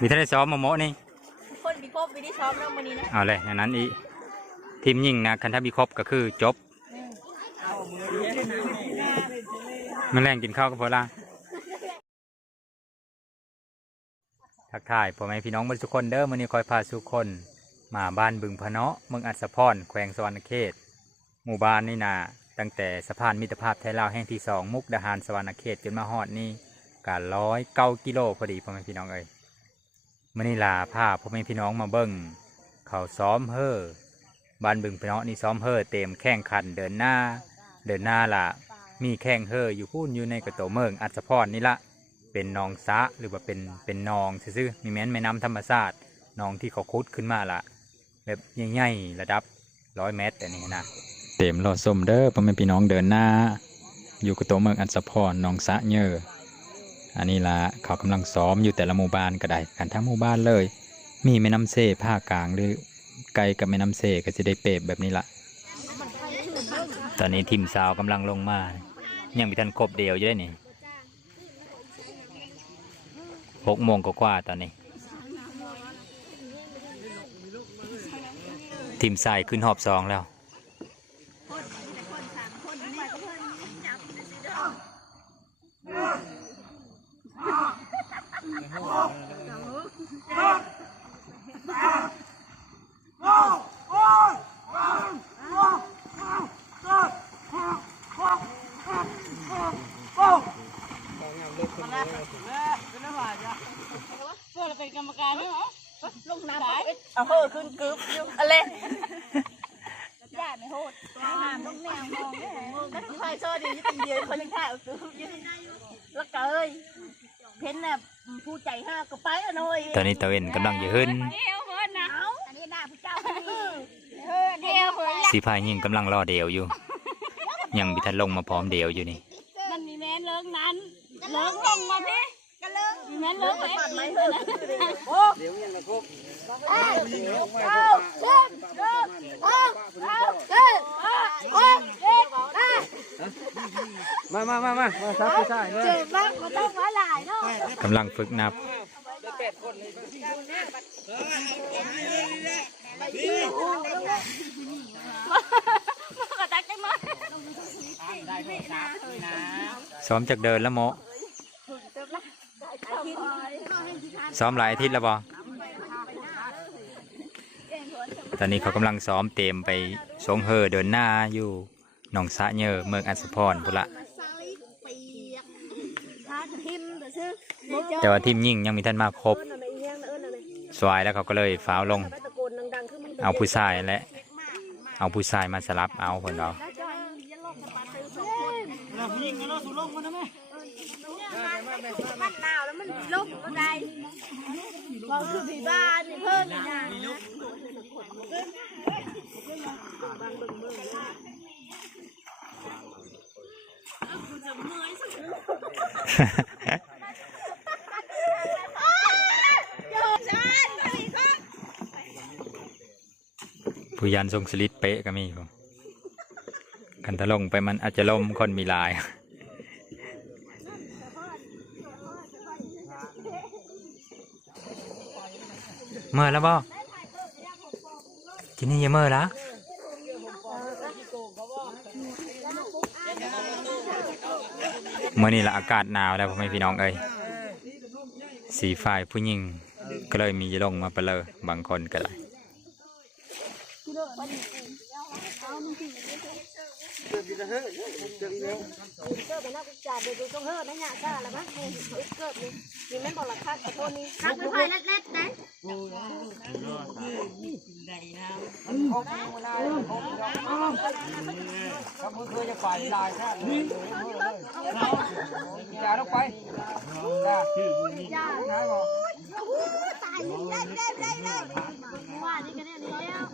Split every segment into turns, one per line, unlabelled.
มีท่านได้ซ้อมมาโมะนี่
คนมีครบมีได้ซ้อมแล้ววันนี้นะ
เอาเลยอย่างนั้นอีทีมยิงนะคันถ้ามีครบก็คือจบมันแรงกินข้าวกับพอละทักทายพ่อแม่พี่น้องบรทุกคนเด้อมื้อนี้คอยพาสุกคน มาบ้านบึงพะเนาะเมืองอัศพรแขวงสวรรณเขต หมู่บ้านนี่นาตั้งแต่สะพานมิตรภาพไทยลาวแห่งที่สองมุกดาหารสวรรณเขตจนมาฮอดนี่ การ้อยเก้ากิโลพอดีพ่อแม่พี่น้องเอ้ยมื่อนี้ลาพาพ่อแม่พี่น้องมาเบิ้งเขาซ้อมเฮ่อบ้านบึงพะเนาะนี่ซ้อมเฮ่อเต็มแข่งขันเดินหน้า เดินหน้าล่ะมีแข่งเฮ่ออยู่พูนอยู่ในกระโตเมืองอัศพรนี่ละเป็นนองสะหรือว่าเป็นเป็นนองซื่อมีแม้นแม่น้ำธรรมชาตินองที่เขาคุดขึ้นมาละแบบใหญ่ๆระดับร้อยเมตรแต่นี่นะเต็มรอส้มเด้อพ่อแม่พี่น้องเดินหน้า อยู่กับตัวเมืองอันสะพรนองสะเยอ อันนี้ละเขากำลังซ้อมอยู่แต่ละหมู่บ้านก็ได้กันทั้งหมู่บ้านเลย มีแม่น้ำเซ่ภาคกลางหรือไกลกับแม่น้ำเซ่ก็จะได้เปรบแบบนี้ละตอนนี้ทีมสาวกำลังลงมา ยังมีทันครบเดียวอยู่ได้นี่หกโมงกว่าตอนนี้ ทีมสายขึ้นหอบสองแล้ว
กเราเป็นกรรมการด้วยเหรอลงน้ำเอาเฮ้อขึ้นกึ๊บอยู่อะไรญาติไม่โหดน้ำลงแนวมองไม่เห็นก็คอยโซ่ดีอยู่ตีเดียวคนยังถ่ายเอากึ๊บอยู่แล้วก็เอ้ยเพ้นน่ะผู้ใจห้าก็ไปอะหน่อย
ตอนนี้ตะ เวนกำลังจะขึ้น
เดียวเพิ่นนะอันนี้หน้าผู้เจ้าเออเดียวเพิ่น
สีพายยิงกำลังรอเดียวอยู่ ยังมีทันลงมาพร้อมเดียวอยู่นี่
มันมีแม่นเลิกนั้นเลิกลงมาพี่กันเลิกมีแม่นเลิกไหมไม่เพิ่นนะโอ้เดี๋ยวยังไงครบเอาเอาเอาเอาเอา
มามามามามาซับผู้ชายเลย
เจ็บมากมันต้องมาหลายเนาะ
กำลังฝึกนับ
กระตักจังมั้ย
ซ้อมจากเดินแล้วโมซ้อมหลายอาทิตย์แล้วบอตอนนี้เขากำลังซ้อมเต็มไปสงเฮอเดินหน้าอยู่หนองสะเยอเมืองอัศพรพุละแต่ว่าทีมยิงยังมีท่านมาครบ วายแล้วเขาก็เลยฟ้าวลง เอาผู้ชายและ เอาผู้ชายมาสลับเอาคนเรา
มันหนาวแล้วมันลบก็ได้บอกคือผีบ้านนี่เพิ่นนะ
ผู้ยันทรงสลิดเป๊ะก็มีผมคันทะลงไปมันอาจจะล่มคนมีลาย เมื่อแล้วบ่กินนี่ยังเมื่อละเมื่อนี่ละอากาศหนาวแล้วพ่อแม่พี่น้องเอ้ยสีฝ่ายผู้หญิงก็เลยมีลงมาไปเลยบางคนก็เลย
เกิดเป็นนักวิจารณ์เดี๋ยวดูต้องเฮ้อนะเนี่ยจ้าละมั้งเกิดนี่มีแม่นบอกราคาขอโทษนี่คักไม่ค่อยแรดๆนะ
ถ้ามึงเคยจะฝ่ายลายแค่นี้อย่าลงไปนะนะก่อน
ตายนี่ได้ได้ได้ได้ว่านี่กันเนี่ยนี่แล้ว
เอาย่าลงขึ้นไปอย่าลงขึ้นไปหัว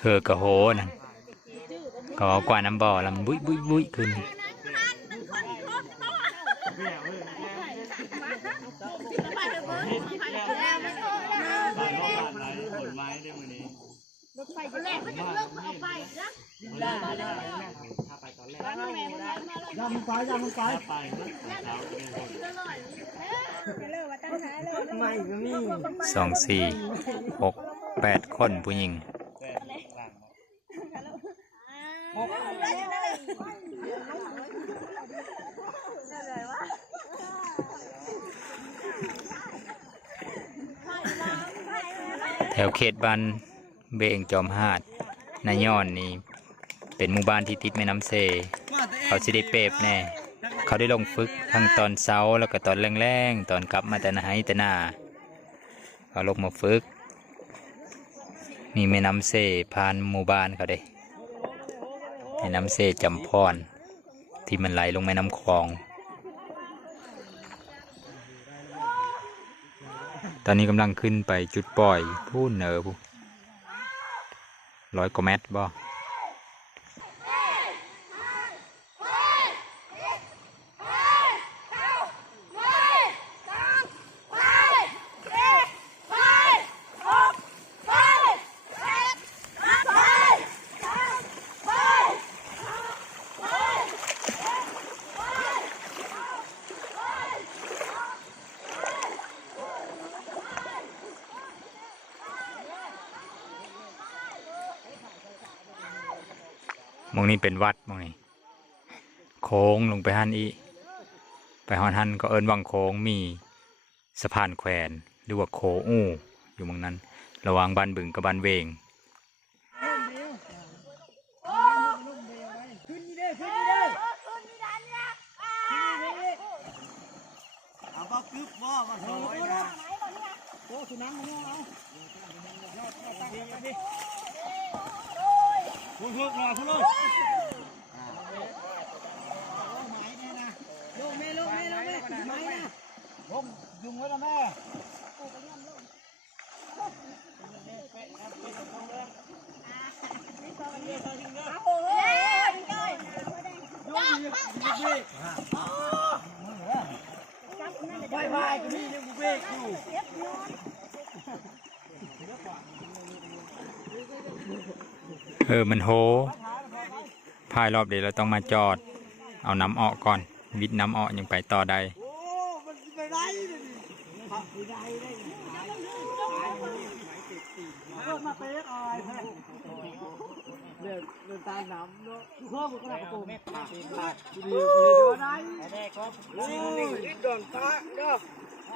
เฮือกระโหนะก็กว่าน้ำบ่อล้วมันบุยบุ้ยบุ้ยขึ้น
บ
แรกก็จะเลิกเอาไปนะ
ยำมันไปยำมันไปไม่ก็มี
สองสี่หกแปดคนผู้หญิงแถวเขตบ้านเบงจอมหาดนาย้อนนี่ เป็นหมู่บ้านที่ติดแม่น้ำเซ เขาสิได้เปรบแน่ เขาได้ลงฝึกทั้งตอนเช้าแล้วก็ตอนแรงๆ ตอนกลับมาแต่นาไฮแต่นาเขาลงมาฝึก มีแม่น้ำเซผ่านหมู่บ้านเขาเด้แม่น้ำเซจำพร ที่มันไหลลงแม่น้ำคลอง ตอนนี้กำลังขึ้นไปจุดปล่อยพูนเนอผู้ร้อยกว่าเมตรบ่ องนี้เป็นวัดมองนี้ โค้งลงไปหันอีไปฮอนหันก็เอินวังโค้งมีสะพานแขวนหรือว่าโคอู้อยู่มองนั้น ระหว่างบ้านบึงกับบ้านเวง
โอ้สุนัขมันเอา พุ่งพุ่งมาพุ่งเลยลูกแม่ลูกแม่ลูกแม่ไม้นะลงยุงไว้แล้วแม่บายบายก็มียังบุเบกอยู่
เออ มันโหพายรอบเดียวเราต้องมาจอด เอาน้ำออกก่อน วิดน้ำออกยังไปต่อได้
โอ้มันสิไปได้เลยนี่ขับไปได้ได้เริ่มมาเป๊ะอายเดินเดินตามน้ำเนาะทุกข้อมันก็ได้ตัวแม่ปากดีดีดีได้แม่ก็โอ้ยดอนตาเนาะ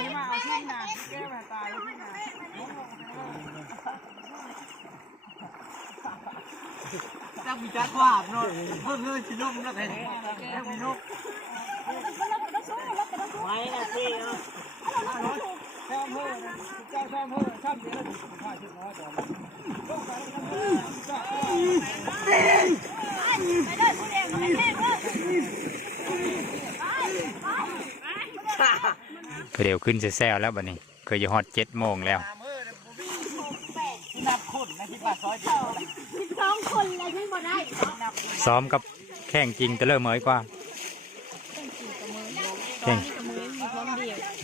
นมาดิเฮ้ยแล้วจมครับโอ้โหเพื่อนจับมีจักว่าบเนาะเพิ่งเฮ้ยชิลุ่มนะแทนแล้วมีนกไว้นะพี่เนาะแซ่บเพิ่มเจ้าแซ่บเพิ่มชอบเดี๋ยวข้าชิบน้อยต่อ
เดี๋ย วขึ้นแซวๆแล้วบัดนี้เคยจะฮอดเจ็ดโมงแล้ว
นับคนนะที่ปากซอยเดียว
สองคนเลยไม่บ่ได้
ซ้อมกับแข่งจริงจะเริ่มเหมยกว่าแข่ง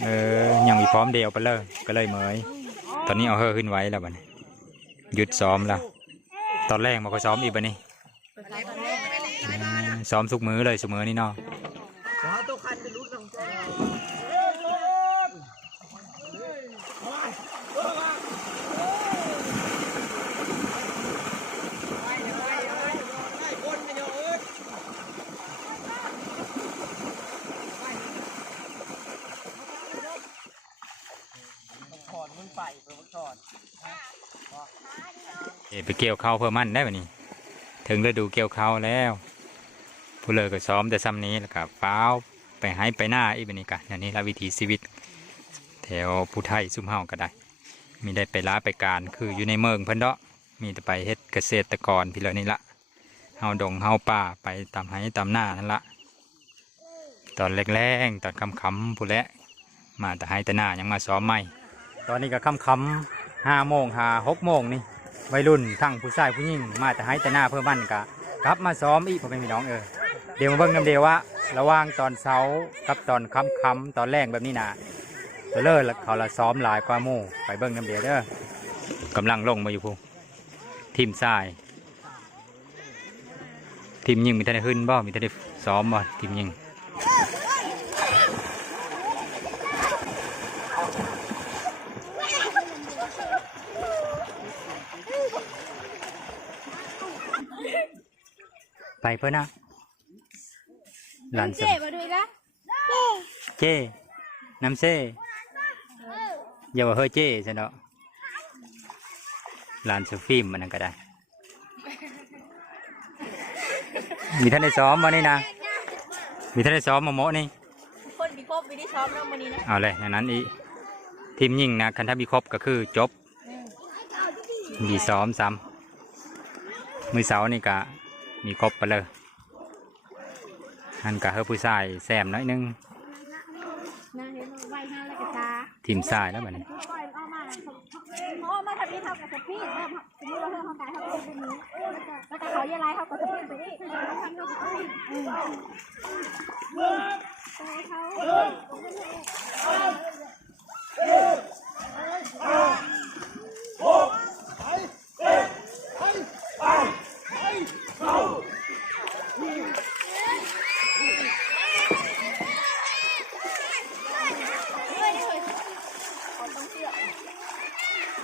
เออยังมีพร้อมเดียวไปเลยก็เลยเหมยตอนนี้เอาเฮอขึ้นไว้แล้วบัดนี้หยุดซ้อมแล้ว ตอนแรกมาก็ซ้อมอีกบัดนี้อืมซ้อมสุกมือเลยสุกมือนี่เนาะ
ขอตัวคันจะรู้ตรงถอนมึงไปเพื่อถอน
เอ้ย ไปเกี่ยวเข้าเพิ่มมั่นได้บัดนี้ ถึงฤดูเกี่ยวเข้าแล้ว ผู้เลิกก็ซ้อมแต่ซ้ำนี้แล้วก็ฟ้าวไปให้ไปหน้าอีกบัดนี้กันอย่างนี้ละวิถีชีวิต แถวผู้ไทยซุ่มเฮาก็ได้ มีได้ไปล้าไปการคืออยู่ในเมืองเพิ่นเดาะมีแต่ไปเฮ็ดเกษตรกรพี่เลยนี่ละเฮาดงเฮาป่าไปตามไห้ตามหน้านั่นละตอนแรกๆตอนคำๆผู้และมาแต่ไห้แต่หน้ายังมาซ้อมไม่ตอนนี้ก็คำๆห้าโมงหาหกโมงนี่ วัยรุ่นทั้งผู้ชายผู้หญิงมาแต่ไห้แต่หน้าเพื่อบ้านกะกลับมาซ้อมอีกพ่อแม่พี่น้องเออเดี๋ยวมาเบิ่งกันเดียวว่าระว่างตอนเช้ากับตอนค่ำๆตอนแรกแบบนี้นะตัวเลิศเขาละซ้อมหลายกว่ามู่ไปเบิ่งน้ำเดียวเด้อกำลังลงมาอยู่พูทีมทราย ทีมยิงมีท่านได้ขึ้นบ่ มีท่านได้ซ้อมบ่ทีมยิง เพื่อนนะหลานส
เจ็บมาด้วยนะ
เจ้น้ำเซ่อย่าว่าเฮ้ยเจ้ซะเนาะหลานสฟิล์มมันนั่นก็ได้ มีท่านได้ซ้อมมานี่นะมีท่านได้ซ้อมมาโมะนี่
คนมีครบมีที่ซ้อมนะวันนี้นะ
เอาเลยอันนั้นอีทีมยิงนะคันถ้ามีครบก็คือจบมีซ้อมซ้ำมือเสาร์นี่ก็ มีครบไปเลยอันก็เฮอผู้ชายแซมน้อยหนึง
นะเห็นไว้ห้าแล้วกระตา
ทีมชายแล้วบัดนี้
ปล่อยออกมาเพราะว่ามาทำนี้เท่ากับสปีดเริ่มสมมติว่าเธอเขาตายเขาเป็นแบบนี้แล้วก็เขาเยอะไรเขาก็สปีดไปนี่เขาทำเขาสปีดอืม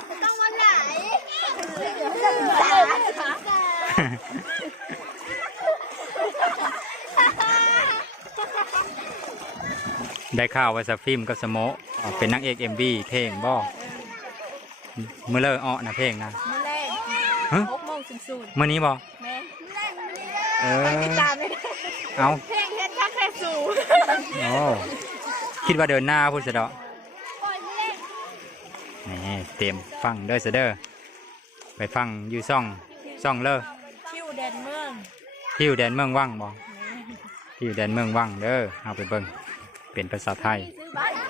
เขา ต้องวันไหนจ๋า
ได้ข่าวว่าสฟิล์มกับสโมะอ่าเป็นนักเอกเอ็มบีเพลงบ่เมื่อเลิกอ้อนะเพลงนะ
มื้อแรก
ฮะ
หกโมงสูง
เมื่อนี้บ่
ๆแม่
เอ
ไป
อ
ติดตามไม่ได้
เอา
เพลงเฮ็ดคักแค่สูง
โอ้คิดว่าเดินหน้าพูดเสยดอก
ปล่อยมื้อแรก
นี่เตรียมฟังเด้อเสยเด้อไปฟังอยู่ซ่องซ่องเลอ
คิวแดนเมือง
ที่อยู่แดนเมืองว่างบ่ที่อยู่แดนเมืองว่างเด้อเอาไปเบิ่ง เป็นภาษาไทย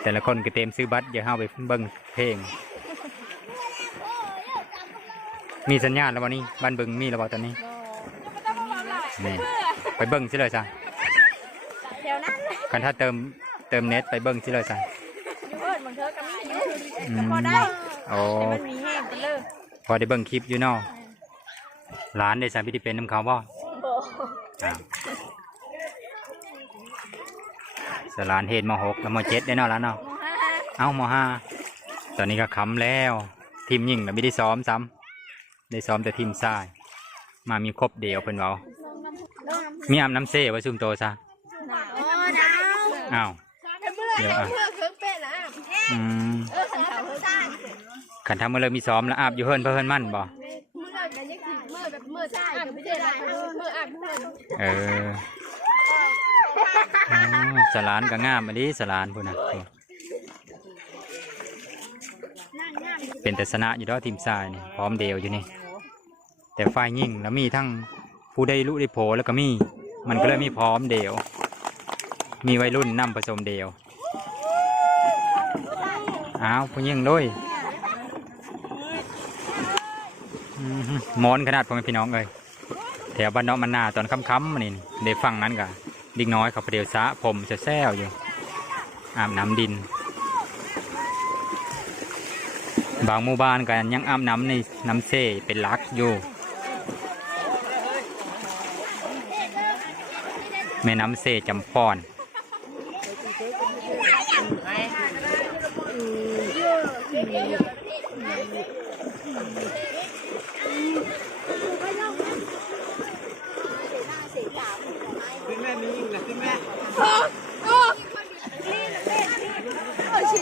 แต่ละคนก็เต็มซื้อบัตรเดี๋ยวเฮาไปเบิ่งเพลง มีสัญญาณแล้ววันนี้บ้านเบิ่งมีแล้วบ่ตอนนี้
ไม่ต้องมาหลาย
นี่ไปเบิ่งสิเลยจ้ะ
คันเลย
กันถ้าเติมเติมเน็ตไปเบิ่งสิเลยจ้ะ
พอได้
โอ้
มันมีแห้งไปเลย
พอได้เบิ่งคลิปอยู่เนาะร้านได้สามพิธีเป็นน้ำเขาบ่
โอ้
อ้าว สลานเฮ็ดมหกแล้วมเจ็ดได้เนาะแล้วเนาะเอ้ามห้าตอนนี้ก็ค้ำแล้วทีมยิงก็ไม่ได้ซ้อมซ้ำได้ซ้อมแต่ทีมทราย มามีครบเดียวเพิ่นเว้ามีอาบน้ำเซ่ไว้ซุ่มโตซะ
หนาวหนาว
อ้าวเดี๋ยวอะ
เพื่อเครื่องเป็ดนะ
อืม
เออขันเขาเพื่อได้
ขันทำเมื่อเลยมีซ้อมแล้วอาบอยู่เฮิรนเพื่อเฮิรนมั่นบ่
เมื่อกันยังถึงเมื่อแบบเมื่อใช่ก็ไม่ได้ไรเมื่ออาบเมื่อ
เอออ๋อ สลานก็งามอันนี้สลานพุ่นนะเป็นแต่ชนะอยู่ด้อกทีมทรายนี่พร้อมเดียวอยู่นี่ แต่ฝ่ายยิ่งแล้วมีทั้งผู้ได้รู้ได้โผแล้วก็มี มันก็เลยมีพร้อมเดียว มีวัยรุ่นนำผสมเดียวอ้าวผู้ยิ่งด้วยหมอนขนาดพ่อแม่พี่น้องเลยแถวบ้านเนาะมันนาตอนค่ำๆมันนี่เด็กฟังนั้นกะ ดิกน้อยเขาไปเดี๋ยวซะผมจะแซวอยู่ อาบน้ำดิน บางหมู่บ้านกันยังอาบน้ำในน้ำเซ่เป็นลักอยู่ แม่น้ำเซจำปอน
แม่มียิงนะขึ้นแม่
เ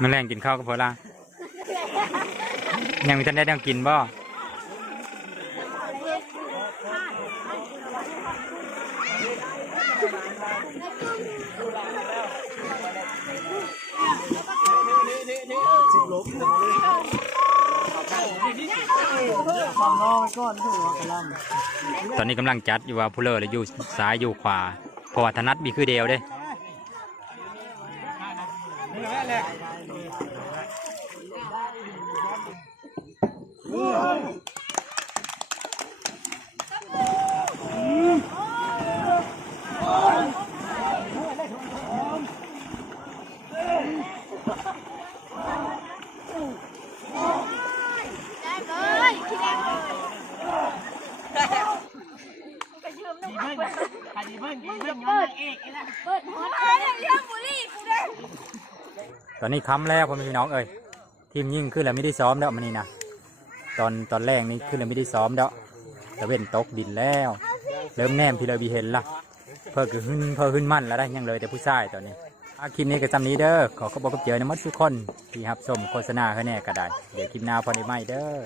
มั
นแรงกินข้าวก็พอละยังมีท่านได้ต้องกินบ่ ตอนนี้กำลังจัดอยู่ว่าผู้เลอเลยอยู่ซ้ายอยู่ขวาเพราะว่าถนัดมีคือเดียวเด้
เลยขี้แดงเลย
ใครดีเบิ้งดีเบิ้งย้อนเอกนะ
เปิดหัวเลยเรื่องบุรีกูได้
ต อนนี้ค้ำแล้วพ่อแม่พี่น้องเอ้ยทีมยิ่งขึ้นแล้วไม่ได้ซ้อมแล้วมันนี่นะตอนตอนแรกนี่ขึ้นแล้วไม่ได้ซ้อมแล้วตะเว้นตกดินแล้ว เริ่มแนมพี่เลยบีเห็นละเพิ่งขึ้นเพิ่งขึ้นมั่นแล้วได้ยังเลยแต่ผู้ชายตอนนี้อาคลิปนี้ก็จำนี้เด้อขอขอบคุณเจอในมัดทุกคนที่รับชมโฆษณาให้แน่ก็ได้ เดี๋ยวคลิปหน้าพอได้ไหมเด้อ